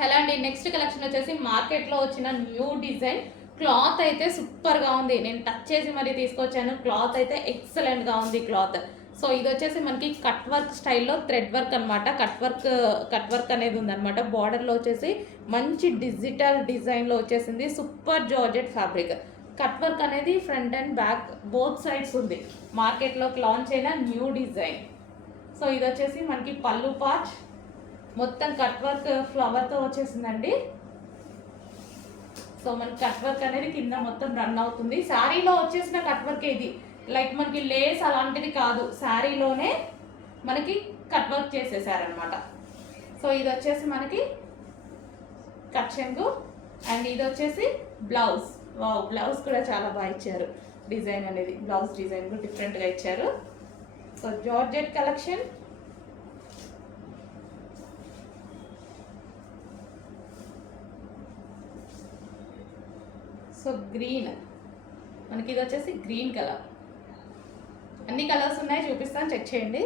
Hello అండి, next collection వచ్చేసి మార్కెట్లో వచ్చిన న్యూ డిజైన్. క్లాత్ అయితే సూపర్గా ఉంది. నేను టచ్ చేసి మరీ తీసుకొచ్చాను. క్లాత్ అయితే ఎక్సలెంట్గా ఉంది క్లాత్. సో ఇది వచ్చేసి మనకి కట్ వర్క్ స్టైల్లో థ్రెడ్ వర్క్ అనమాట. కట్ వర్క్ అనేది ఉందన్నమాట. బార్డర్లో వచ్చేసి మంచి డిజిటల్ డిజైన్లో వచ్చేసింది. Super georgette fabric. Cut work అనేది front and back both sides ఉంది. మార్కెట్లోకి లాంచ్ అయిన న్యూ డిజైన్. సో ఇది వచ్చేసి మనకి పళ్ళు పార్ట్ మొత్తం కట్ వర్క్ ఫ్లవర్తో వచ్చేసిందండి. సో మనకి కట్ వర్క్ అనేది కింద మొత్తం రన్ అవుతుంది. శారీలో వచ్చేసిన కట్ వర్క్ ఇది, లైక్ మనకి లేస్ అలాంటిది కాదు, శారీలోనే మనకి కట్ వర్క్ చేసేసారనమాట. సో ఇది వచ్చేసి మనకి కట్ చెంగు అండ్ ఇది వచ్చేసి బ్లౌజ్. వావ్, బ్లౌజ్ కూడా చాలా బాగా ఇచ్చారు. డిజైన్ అనేది బ్లౌజ్ డిజైన్ కూడా డిఫరెంట్గా ఇచ్చారు. So georgette collection. So green, మనకి ఇది వచ్చేసి గ్రీన్ కలర్. అన్ని కలర్స్ ఉన్నాయి, చూపిస్తాను, చెక్ చేయండి.